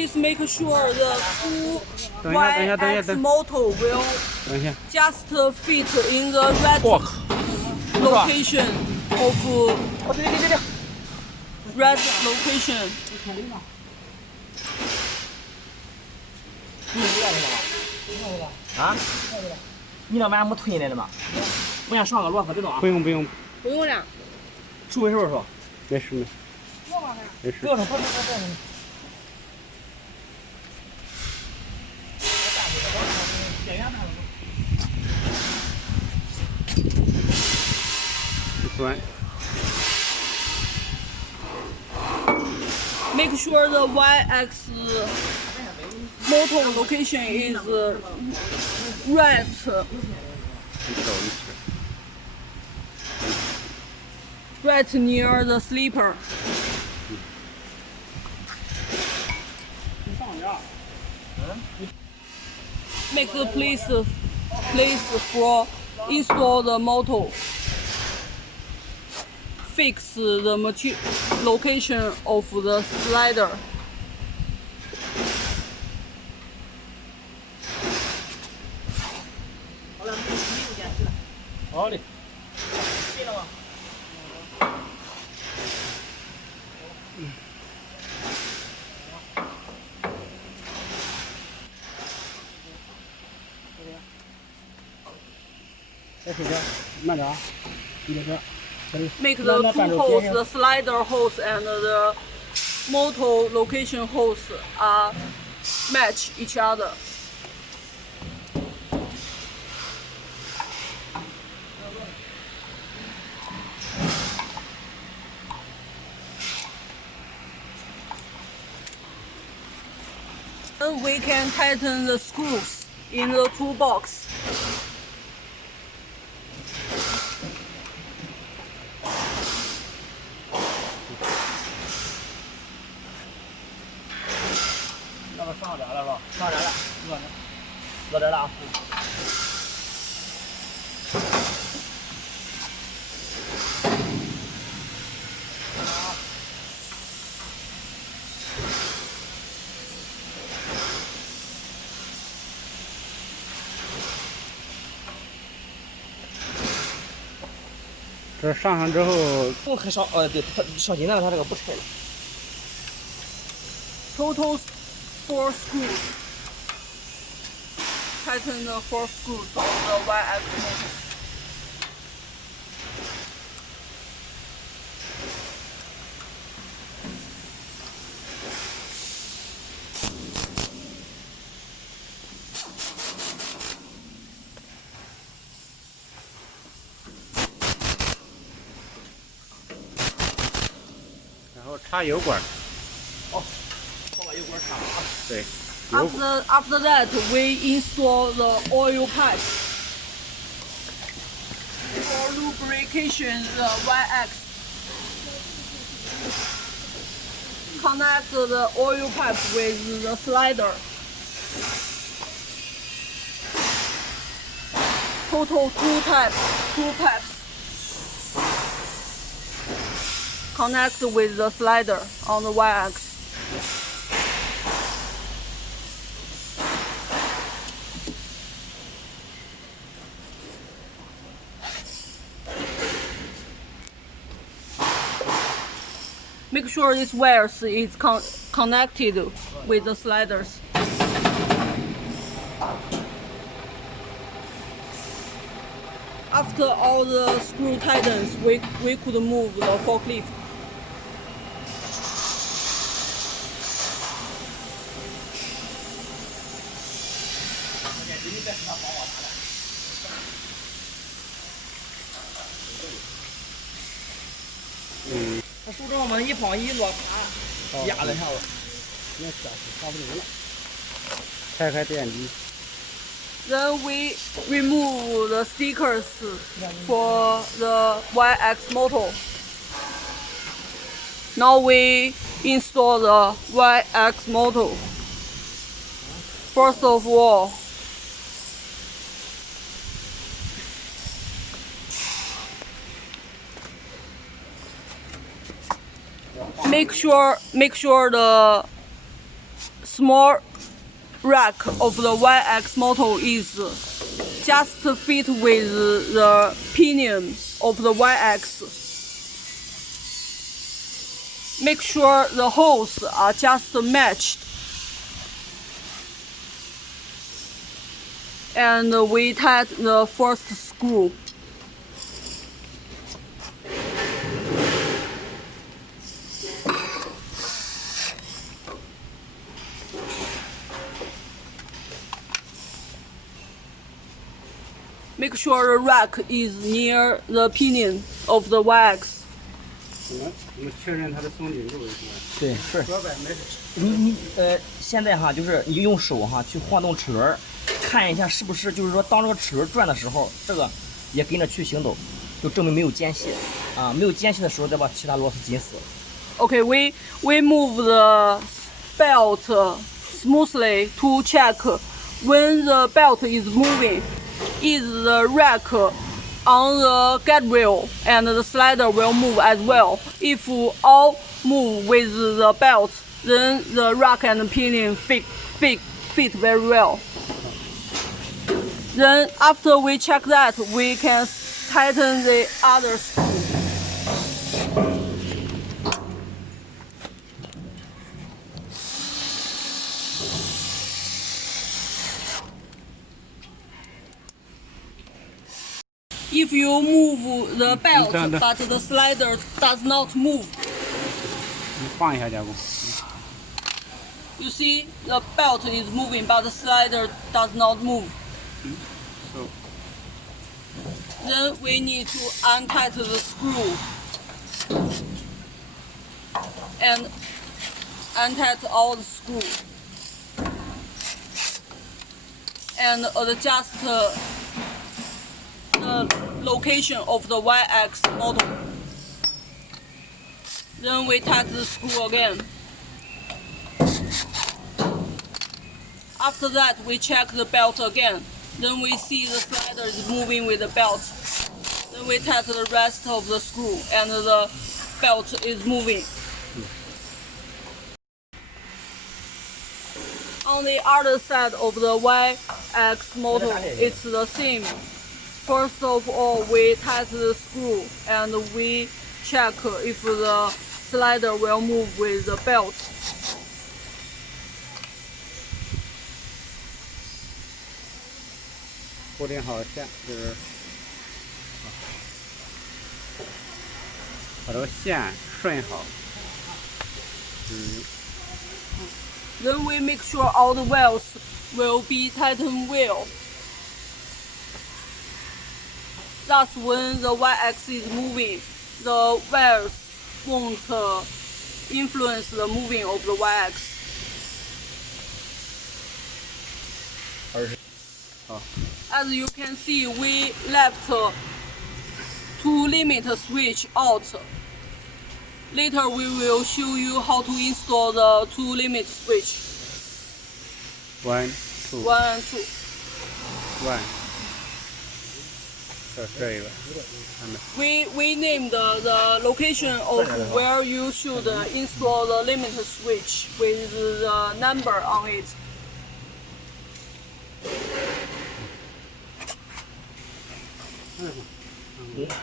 please make sure the two YX motor will just fit in the right location of right location. 啊？你那玩意没推来的吗？我想上个螺丝别动啊。不用不用，不用了。收回手是吧？没事没事。不要动，转。 Make sure the YX motor location is right near the sleeper. Make the place for install the motor. Fix the location of the slider. 好嘞。对了吗？再睡点，慢点啊，你这边。 Make the two holes, the slider hose and the motor location hose match each other. Then we can tighten the screws in the toolbox. Sağ 上点了是吧？上点了，热点了啊。这上之后，不很少，对，它上紧了，它这个不拆了。Total 4 screws. Tighten the 4 screws of the YX motor.然后插油管。哦，我把油管插了啊。对。 After that, we install the oil pipe. For lubrication, the YX. Connect the oil pipe with the slider. Total 2 pipes. Connect with the slider on the YX. Make sure this wires is connected with the sliders. After all the screw tightens, we could move the forklift. Mm. 它手掌嘛，一放一落卡，压在上了。那下去差不多了。开开电机。 Then we remove the stickers for the YX motor. Now we install the YX motor. First of all, make sure the small rack of the YX motor is just fit with the pinion of the YX. Make sure the holes are just matched. And we tighten the first screw. Make sure the rack is near the pinion of the wax. 我们确认它的松紧度是吧？对，是。主要摆没事。现在哈，就是你用手哈去晃动齿轮，看一下是不是就是说当这个齿轮转的时候，这个也跟着去行走，就证明没有间隙啊。没有间隙的时候，再把其他螺丝紧死。Okay, we move the belt smoothly to check when the belt is moving. Is the rack on the guide wheel and the slider will move as well. If all move with the belt, then the rack and pinion fit very well. Then after we check that, we can tighten the other screw. If you move the belt, but the slider does not move, 你晃一下加工。 you see the belt is moving, but the slider does not move. So Then we need to untighten the screw and untighten all the screw and adjust the location of the YX model. Then we tighten the screw again. After that, we check the belt again. Then we see the slider is moving with the belt. Then we tighten the rest of the screw and the belt is moving. On the other side of the YX motor, it's the same. First of all, we tighten the screw and we check if the slider will move with the belt. 固定好线，就是把这个线顺好。Then we make sure all the wheels will be tightened well. Thus, when the YX is moving, the wheels won't influence the moving of the YX. 好。 As you can see, we left 2 limit switch out. Later we will show you how to install the 2 limit switch. 1, 2, 1 and 2. 1。这一个。 We named the location of where you should install the limit switch with the number on it.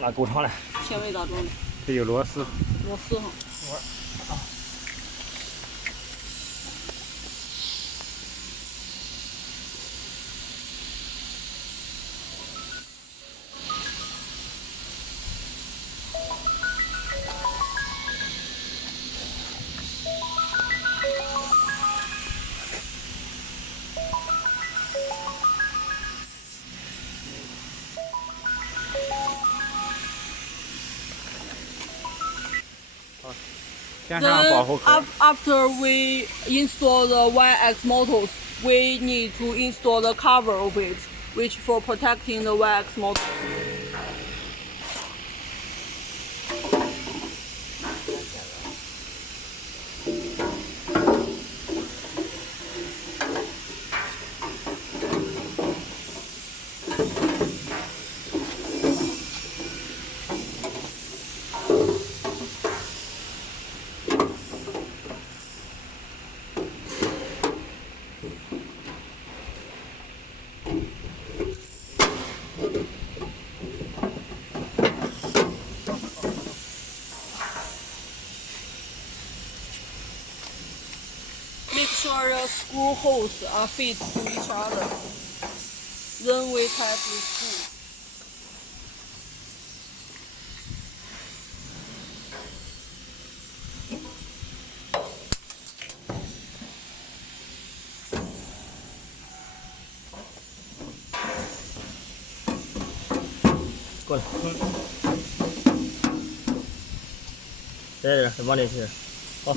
那够长了。纤维打桩的。这有螺丝。螺丝哈。加上保护壳。 After we install the YX motors, we need to install the cover of it, which for protecting the YX motors. screw holes are fit to each other. Then we tighten the screw.过来，在这儿，再往里去。好。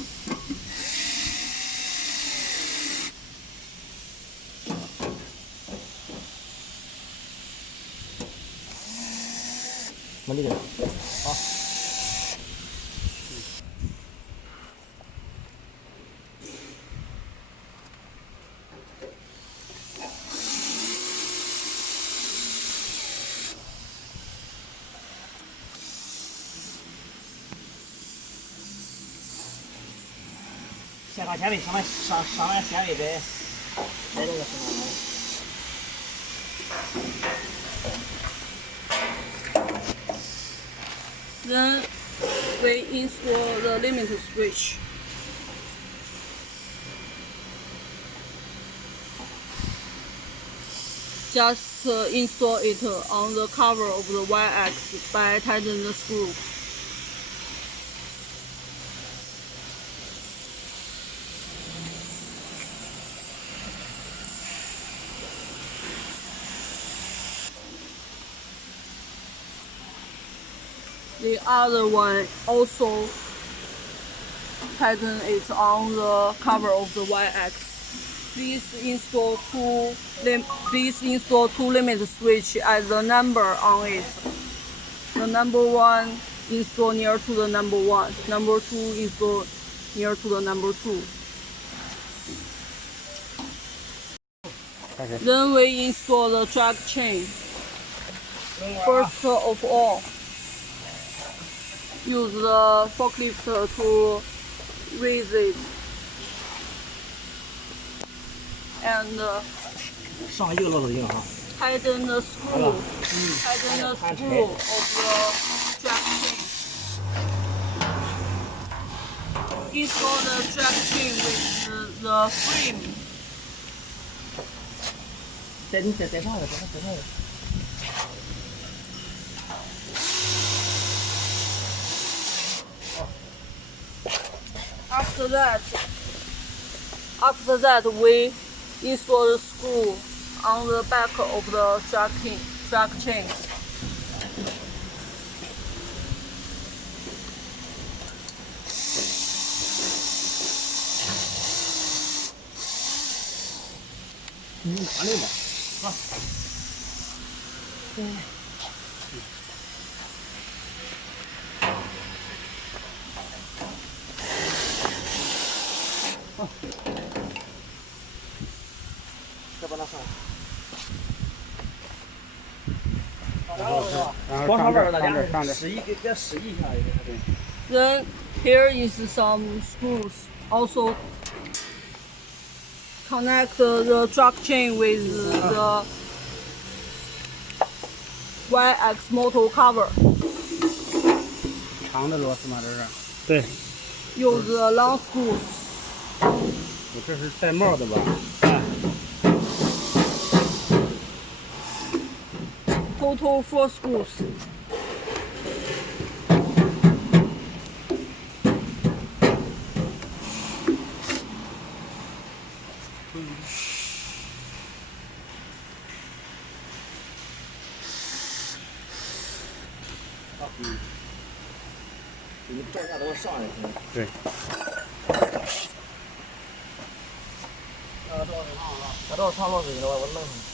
往里边，好。先上纤维，上完纤维呗，在这个身上。Then we install the limit switch. Just install it on the cover of the Y-axis by tightening the screw. The other one also tighten it on the cover of the Y-axis. Please install two limit switch at the number on it. The number 1 install near to the number 1. Number 2 install near to the number 2. Then we install the drag chain. First of all, use the forklift to raise it and tighten the screw. Tighten the screw of the drag chain. Install the drag chain with the frame. 再上来，再上来。After that, we install the screw on the back of the drag chain. Then here is some screws. Also connect the drag chain with the YX motor cover. 长的螺丝吗？这是？对。Use the long screws. 我这是带帽的吧？ Total 4 screws. Ừ. 你转下都上来行。对。把这上螺丝去了，我弄上。